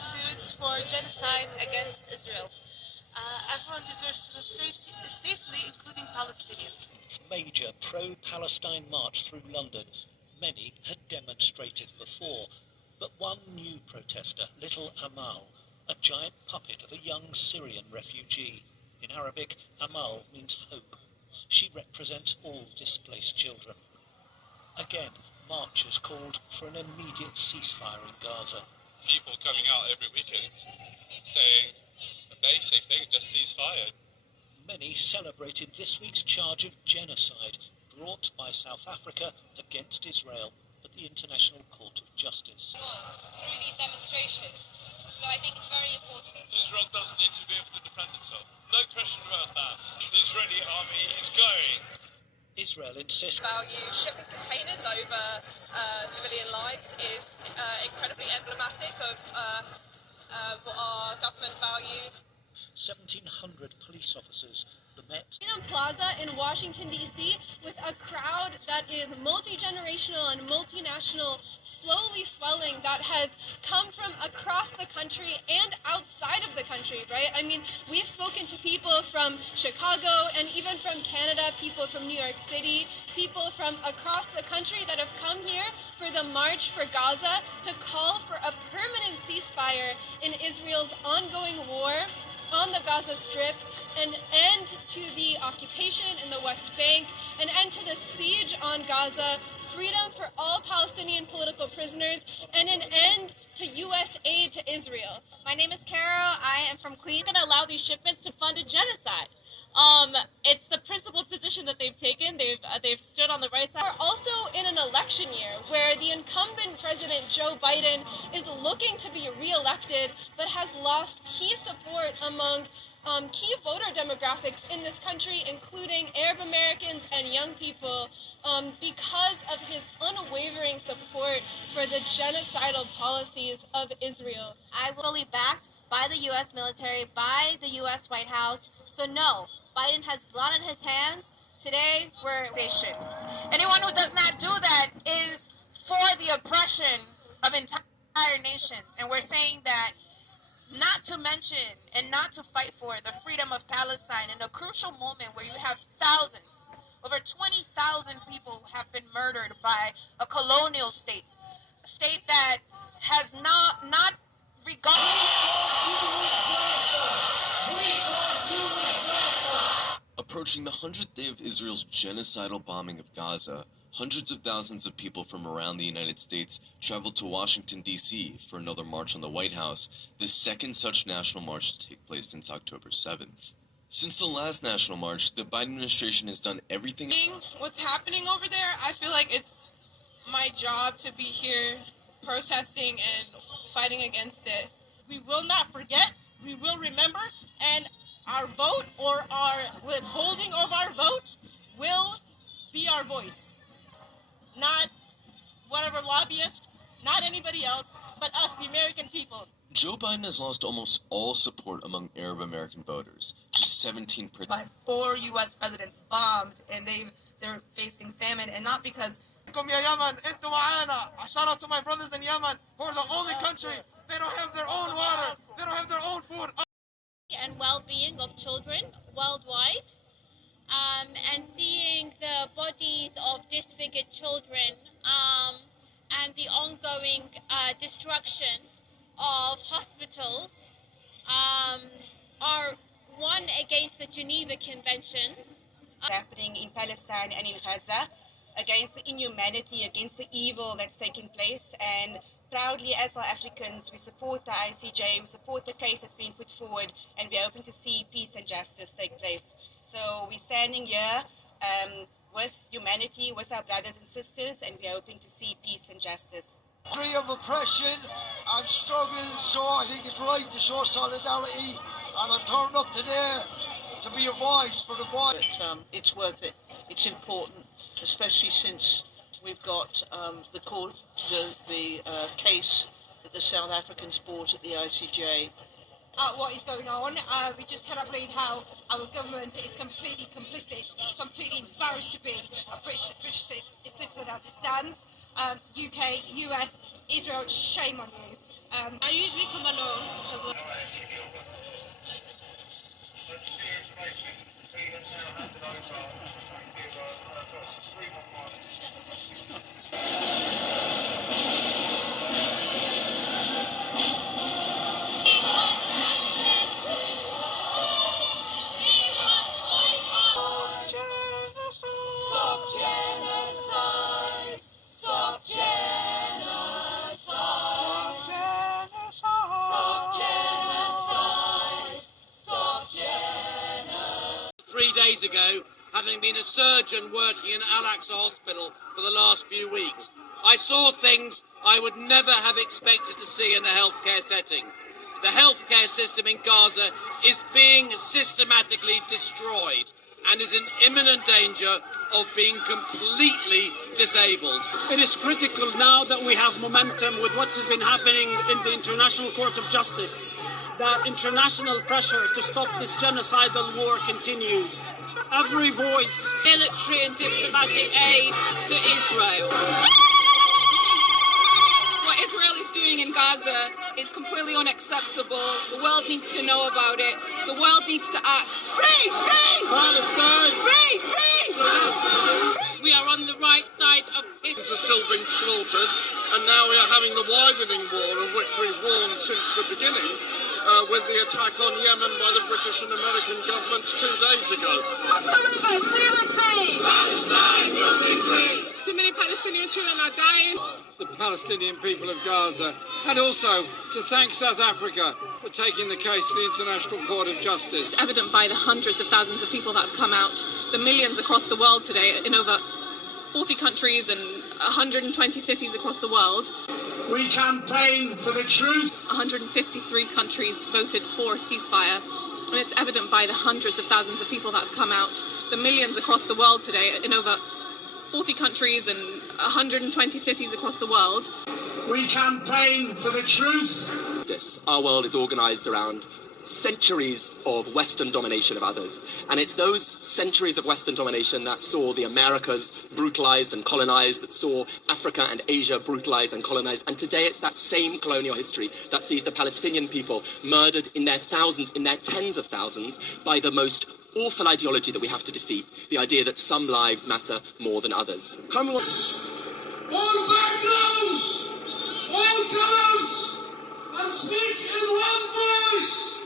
lawsuit for genocide against Israel. Everyone deserves to live safely, including Palestinians. Major pro-Palestine march through London. Many had demonstrated before, but one new protester, Little Amal, a giant puppet of a young Syrian refugee. In Arabic, Amal means hope. She represents all displaced children. Again, marchers called for an immediate ceasefire in Gaza. People coming out every weekend saying a basic thing, just ceasefire. Many celebrated this week's charge of genocide brought by South Africa against Israel at the International Court of Justice. Through these demonstrations, so I think it's very important. Israel does need to be able to defend itself. No question about that. The Israeli army is going. Israel insists Value shipping containers over civilian lives is incredibly emblematic of what our government values. 1,700 police officers, the Met. Freedom Plaza in Washington, D.C. with a crowd that is multi-generational and multinational, slowly swelling, that has come from across the country and outside of the country, right? I mean, we've spoken to people from Chicago and even from Canada, people from New York City, people from across the country that have come here for the March for Gaza to call for a permanent ceasefire in Israel's ongoing war on the Gaza Strip, an end to the occupation in the West Bank, an end to the siege on Gaza, freedom for all Palestinian political prisoners, and an end to U.S. aid to Israel. My name is Carol. I am from Queens. We're going to allow these shipments to fund a genocide. It's the principled position that they've taken. They've stood on the right side. We're also in an election year where the incumbent president, Joe Biden, is looking to be reelected, but has lost key support among key voter demographics in this country, including Arab Americans and young people, because of his unwavering support for the genocidal policies of Israel. I'm fully backed by the U.S. military, by the U.S. White House. So no, Biden has blood on his hands. Today, we're... Anyone who does not do that is for the oppression of entire nations. And we're saying that not to mention and not to fight for the freedom of Palestine in a crucial moment where you have thousands, over 20,000 people have been murdered by a colonial state, a state that has not regarded. Approaching the 100th day of Israel's genocidal bombing of Gaza, hundreds of thousands of people from around the United States traveled to Washington, D.C. for another march on the White House, the second such national march to take place since October 7th. Since the last national march, the Biden administration has done everything. What's happening over there, I feel like it's my job to be here protesting and fighting against it. We will not forget, we will remember, and our vote or our withholding of our vote will be our voice. Not whatever lobbyist, not anybody else, but us, the American people. Joe Biden has lost almost all support among Arab American voters, just 17%. By 4 U.S. presidents bombed, and they're facing famine, and not because... Shout out to my brothers in Yemen, who are the only country, they don't have their own water, they don't have their own food. And well-being of children worldwide, and seeing the bodies of disfigured children, and the ongoing destruction of hospitals, are one against the Geneva Convention. Happening in Palestine and in Gaza, against the inhumanity, against the evil that's taking place, and proudly as South Africans, we support the ICJ, we support the case that's been put forward, and we're hoping to see peace and justice take place. So we're standing here with humanity, with our brothers and sisters, and we're hoping to see peace and justice. Free of oppression and struggle, so I think it's right to show solidarity, and I've turned up today to be a voice for the voice. But, it's worth it. It's important, especially since we've got the case that the South Africans brought at the ICJ. What is going on? We just cannot believe how our government is completely complicit, completely embarrassed to be a British citizen as it stands. UK, US, Israel, shame on you. I usually come alone. Stop genocide! Stop genocide! Stop genocide! Stop genocide! 3 days ago, having been a surgeon working in Al-Aqsa Hospital for the last few weeks, I saw things I would never have expected to see in a healthcare setting. The healthcare system in Gaza is being systematically destroyed and is in imminent danger of being completely disabled. It is critical now that we have momentum with what has been happening in the International Court of Justice, that international pressure to stop this genocidal war continues. Every voice, Military and diplomatic aid to Israel. What Israel is doing in Gaza is completely unacceptable. The world needs to know about it. The world needs to act. Free! Free! Palestine! Free! Free! We are on the right side of history. Are still being slaughtered, and now we are having the widening war of which we've warned since the beginning, with the attack on Yemen by the British and American governments 2 days ago. Palestine will be free! Too many Palestinian children are dying. The Palestinian people of Gaza, and also to thank South Africa for taking the case to the International Court of Justice. It's evident by the hundreds of thousands of people that have come out, the millions across the world today in over 40 countries and 120 cities across the world. we campaign for the truth. 153 countries voted for ceasefire. And it's evident by the hundreds of thousands of people that have come out, the millions across the world today in over 40 countries and 120 cities across the world. We campaign for the truth. Our world is organised around centuries of Western domination of others. And it's those centuries of Western domination that saw the Americas brutalised and colonised, that saw Africa and Asia brutalised and colonised. And today it's that same colonial history that sees the Palestinian people murdered in their thousands, in their tens of thousands, by the most awful ideology that we have to defeat, the idea that some lives matter more than others. All backgrounds, all colours, and speak in one voice.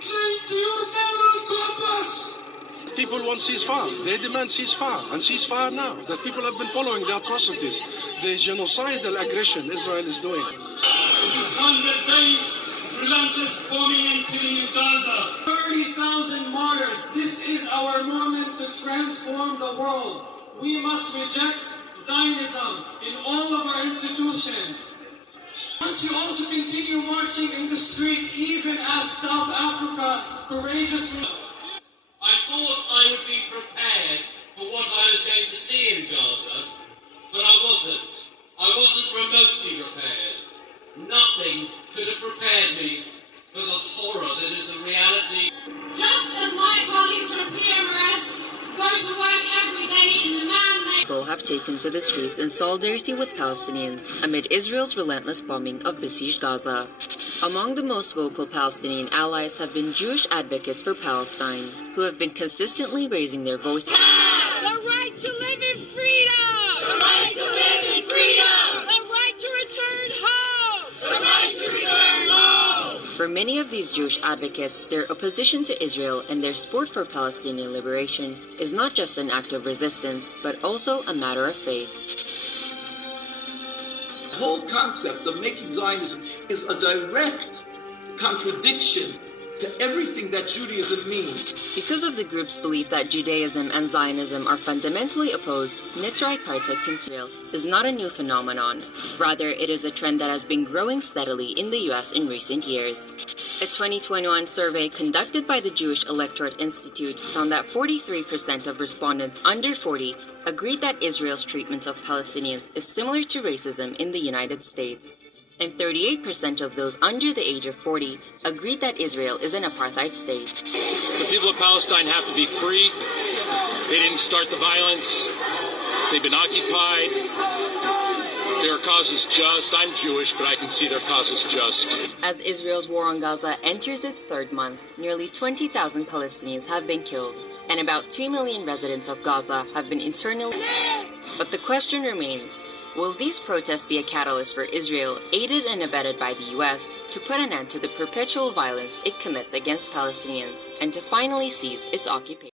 Cling to your moral compass. People want ceasefire. They demand ceasefire, and ceasefire now. That people have been following the atrocities, the genocidal aggression Israel is doing. These 100 days of relentless bombing and killing in Gaza. 30,000 martyrs. This is our moment to transform the world. We must reject Zionism in all of our institutions. I want you all to continue marching in the street, even as South Africa courageously. I thought I would be prepared for what I was going to see in Gaza, but I wasn't. I wasn't remotely prepared. Nothing could have prepared me for the horror that is the reality. Just as my colleagues from PMRS go to work every day in the man-made... People have taken to the streets in solidarity with Palestinians amid Israel's relentless bombing of besieged Gaza. Among the most vocal Palestinian allies have been Jewish advocates for Palestine, who have been consistently raising their voices. The right to live in freedom! The right to live in freedom! The right to return home! The right to return home! For many of these Jewish advocates, their opposition to Israel and their support for Palestinian liberation is not just an act of resistance, but also a matter of faith. The whole concept of making Zionism is a direct contradiction to everything that Judaism means. Because of the group's belief that Judaism and Zionism are fundamentally opposed, ℚ Israel is not a new phenomenon. Rather, it is a trend that has been growing steadily in the US in recent years. A 2021 survey conducted by the Jewish Electorate Institute found that 43% of respondents under 40 agreed that Israel's treatment of Palestinians is similar to racism in the United States. And 38% of those under the age of 40 agreed that Israel is an apartheid state. The people of Palestine have to be free. They didn't start the violence. They've been occupied. Their cause is just. I'm Jewish, but I can see their cause is just. As Israel's war on Gaza enters its third month, nearly 20,000 Palestinians have been killed, and about 2 million residents of Gaza have been internally. But the question remains, will these protests be a catalyst for Israel, aided and abetted by the US, to put an end to the perpetual violence it commits against Palestinians and to finally seize its occupation?